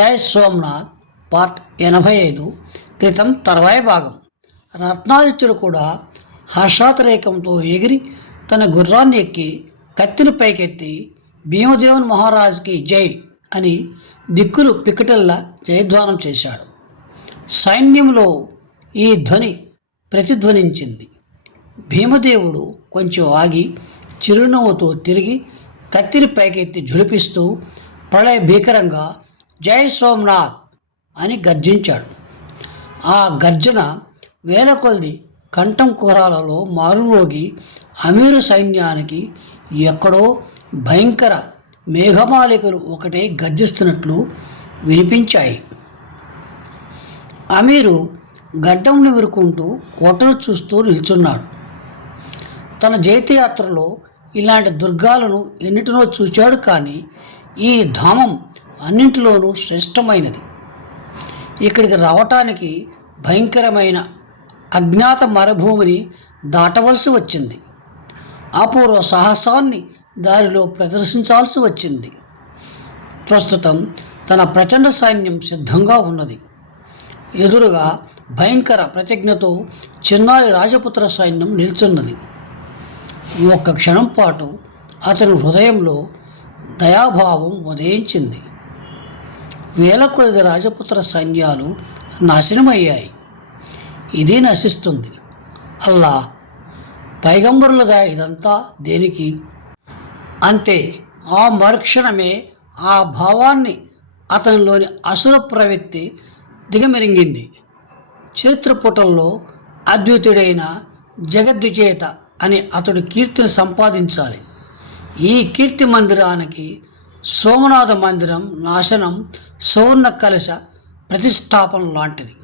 జై సోమనాథ్ పార్ట్ 85 క్రితం తర్వాయి భాగం. రత్నాదిత్యుడు కూడా హర్షాతిరేకంతో ఎగిరి తన గుర్రాన్ని ఎక్కి కత్తిని పైకెత్తి భీమదేవుని మహారాజుకి జై అని దిక్కులు పిక్కటల్లా జయధ్వానం చేశాడు. సైన్యంలో ఈ ధ్వని ప్రతిధ్వనించింది. భీమదేవుడు కొంచెం ఆగి చిరునవ్వుతో తిరిగి కత్తిని పైకెత్తి ఝుళిపిస్తూ ప్రళయ భీకరంగా జై సోమనాథ్ అని గర్జించాడు. ఆ గర్జన వేల కొలది కంఠం కుహరాలలో మారుమోగి అమీరు సైన్యానికి ఎక్కడో భయంకర మేఘమాలికలు ఒకటే గర్జిస్తున్నట్లు వినిపించాయి. అమీరు గడ్డం నివురుకుంటూ కోటను చూస్తూ నిల్చున్నాడు. తన జైత్యయాత్రలో ఇలాంటి దుర్గాలను ఎన్నిటినో చూచాడు, కానీ ఈ ధామం అన్నింటిలోనూ శ్రేష్టమైనది. ఇక్కడికి రావటానికి భయంకరమైన అజ్ఞాత మరుభూమిని దాటవలసి వచ్చింది. అపూర్వ సాహసాన్ని దారిలో ప్రదర్శించాల్సి వచ్చింది. ప్రస్తుతం తన ప్రచండ సైన్యం సిద్ధంగా ఉన్నది. ఎదురుగా భయంకర ప్రతిజ్ఞతో చిన్నారి రాజపుత్ర సైన్యం నిల్చున్నది. ఒక్క క్షణం పాటు అతని హృదయంలో దయాభావం ఉదయించింది. వేల కొలది రాజపుత్ర సైన్యాలు నాశనమయ్యాయి. ఇది నశిస్తుంది. అల్లా, పైగంబరులదా ఇదంతా దేనికి? అంతే. ఆ మరుక్షణమే ఆ భావాన్ని అతనిలోని అసుర ప్రవృత్తి దిగమిరింగింది. చరిత్ర పుటల్లో అద్వితుడైన జగద్విజేత అని అతడు కీర్తిని సంపాదించాలి. ఈ కీర్తి మందిరానికి సోమనాథ మందిరం నాశనం సువర్ణ కలశ ప్రతిష్టాపన లాంటిది.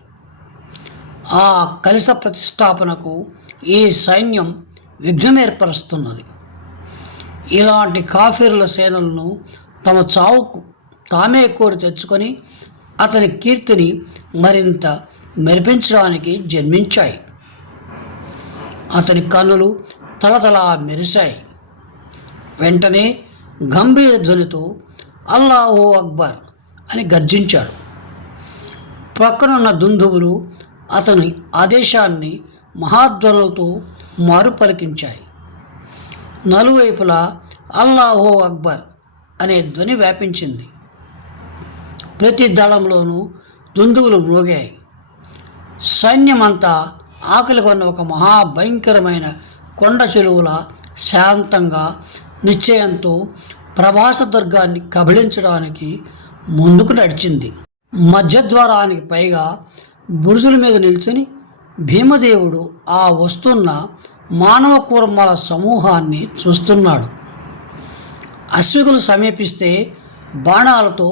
ఆ కలశ ప్రతిష్టాపనకు ఈ సైన్యం విఘ్నం ఏర్పరుస్తున్నది. ఇలాంటి కాఫీరుల సేనలను తమ చావుకు తామే కోరి తెచ్చుకొని అతని కీర్తిని మరింత మెరిపించడానికి జన్మించాయి. అతని కన్నులు తలతలా మెరిశాయి. వెంటనే గంభీర ధ్వనితో అల్లాహు అక్బర్ అని గర్జించాడు. ప్రక్కనున్న దుందువులు అతని ఆదేశాన్ని మహాధ్వనులతో మారుపలికించాయి. నలువైపులా అల్లాహు అక్బర్ అనే ధ్వని వ్యాపించింది. ప్రతి దళంలోనూ దుందువులు మ్రోగాయి. సైన్యమంతా ఆకలి కొన్న ఒక మహాభయంకరమైన కొండ చెరువుల శాంతంగా నిశ్చయంతో ప్రభాస దుర్గాన్ని కబళించడానికి ముందుకు నడిచింది. మధ్యద్వారానికి పైగా బురుజుల మీద నిల్చుని భీమదేవుడు ఆ వస్తున్న మానవ కూర్మాల సమూహాన్ని చూస్తున్నాడు. అశ్వికులు సమీపిస్తే బాణాలతో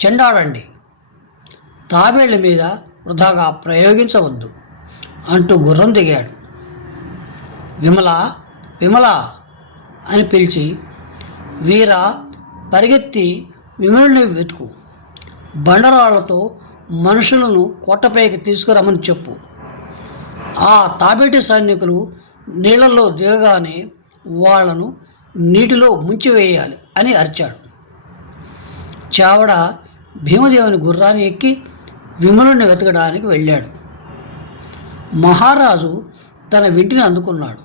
చెండాడండి, తాబేళ్ల మీద వృధాగా ప్రయోగించవద్దు అంటూ గుర్రం దిగాడు. విమల, విమల అని పిలిచి, వీర, పరిగెత్తి విమలుని వెతుకు, బండరాళ్లతో మనుషులను కోటపైకి తీసుకురమ్మని చెప్పు. ఆ తాబేటి సైనికులు నీళ్లలో దిగగానే వాళ్లను నీటిలో ముంచివేయాలి అని అరిచాడు. చావడ భీమదేవుని గుర్రాన్ని ఎక్కి విమలుని వెతకడానికి వెళ్ళాడు. మహారాజు తన వింటిని అందుకున్నాడు.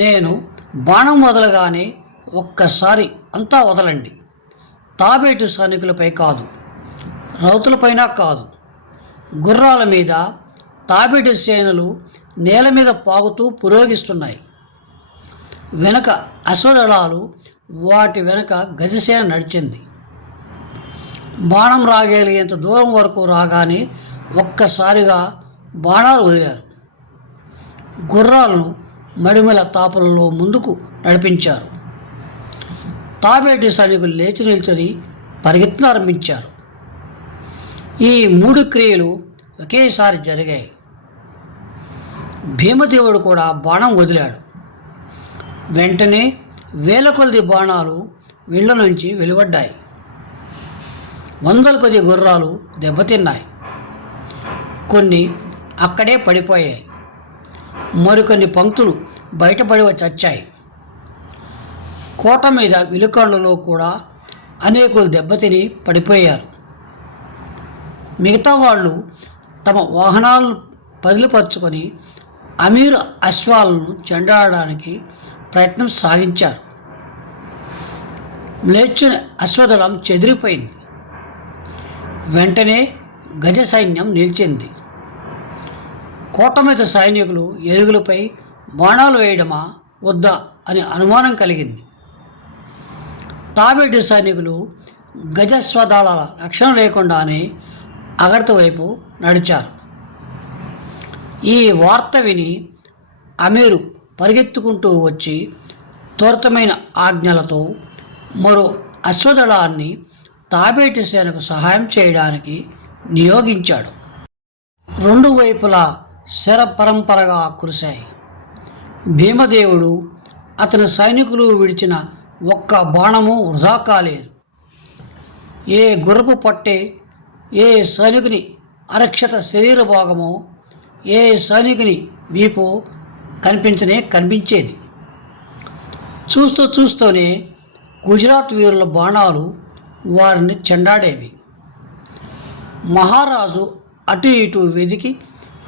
నేను బాణం వదలగానే ఒక్కసారి అంతా వదలండి. తాబేటు సైనికులపై కాదు, రౌతులపైన కాదు, గుర్రాల మీద. తాబేటు సేనలు నేల మీద పాగుతూ పురోగిస్తున్నాయి. వెనక అశ్వదళాలు, వాటి వెనక గజసేన నడిచింది. బాణం రాగలిగేంత దూరం వరకు రాగానే ఒక్కసారిగా బాణాలు వదిలారు. గుర్రాలను మడిమల తాపలలో ముందుకు నడిపించారు. తాబేటి సైనికులు లేచి నిల్చొని పరిగెత్తనారంభించారు. ఈ మూడు క్రియలు ఒకేసారి జరిగాయి. భీమదేవుడు కూడా బాణం వదిలాడు. వెంటనే వేల కొలది బాణాలు వీళ్ళ నుంచి వెలువడ్డాయి. వందల కొద్ది గుర్రాలు దెబ్బతిన్నాయి. కొన్ని అక్కడే పడిపోయాయి. మరికొన్ని పంక్తులు బయటపడి వచ్చాయి. కోట మీద విలుకాండలో కూడా అనేకులు దెబ్బతిని పడిపోయారు. మిగతా వాళ్ళు తమ వాహనాలను బదిలిపరుచుకొని అమీర్ అశ్వాలను చెండాడడానికి ప్రయత్నం సాగించారు. మ్లేచ్చుని అశ్వదళం చెదిరిపోయింది. వెంటనే గజ సైన్యం నిలిచింది. కోట మీద సైనికులు ఏనుగులపై బాణాలు వేయడమా వద్దా అని అనుమానం కలిగింది. తాబేటి సైనికులు గజస్వదళాల రక్షణ లేకుండానే అగర్త వైపు నడిచారు. ఈ వార్త విని అమీరు పరిగెత్తుకుంటూ వచ్చి త్వరితమైన ఆజ్ఞలతో మరో అశ్వదళాన్ని తాబేటి సేనకు సహాయం చేయడానికి నియోగించాడు. రెండు వైపులా శర పరంపరగా కురిశాయి. భీమదేవుడు అతని సైనికులు విడిచిన ఒక్క బాణము వృధా కాలేదు. ఏ గుర్రపు పట్టే, ఏ సైనికుని అరక్షత శరీర భాగమో, ఏ సైనికుని వీపో కనిపించేది. చూస్తూనే గుజరాత్ వీరుల బాణాలు వారిని చెండాడేవి. మహారాజు అటు ఇటు వెదికి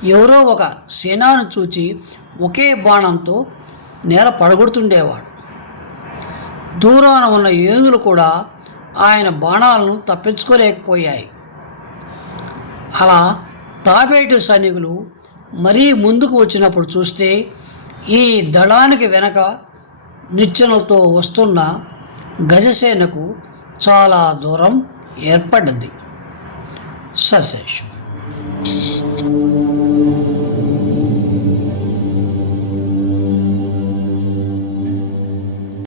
ఎవరో ఒక సేనాను చూచి ఒకే బాణంతో నేల పడగొడుతుండేవాడు. దూరాన ఉన్న ఏనుగులు కూడా ఆయన బాణాలను తప్పించుకోలేకపోయాయి. అలా తాబేటి సైనికులు మరీ ముందుకు వచ్చినప్పుడు చూస్తే ఈ దళానికి వెనక నిచ్చెనలతో వస్తున్న గజసేనకు చాలా దూరం ఏర్పడింది. సశేషం.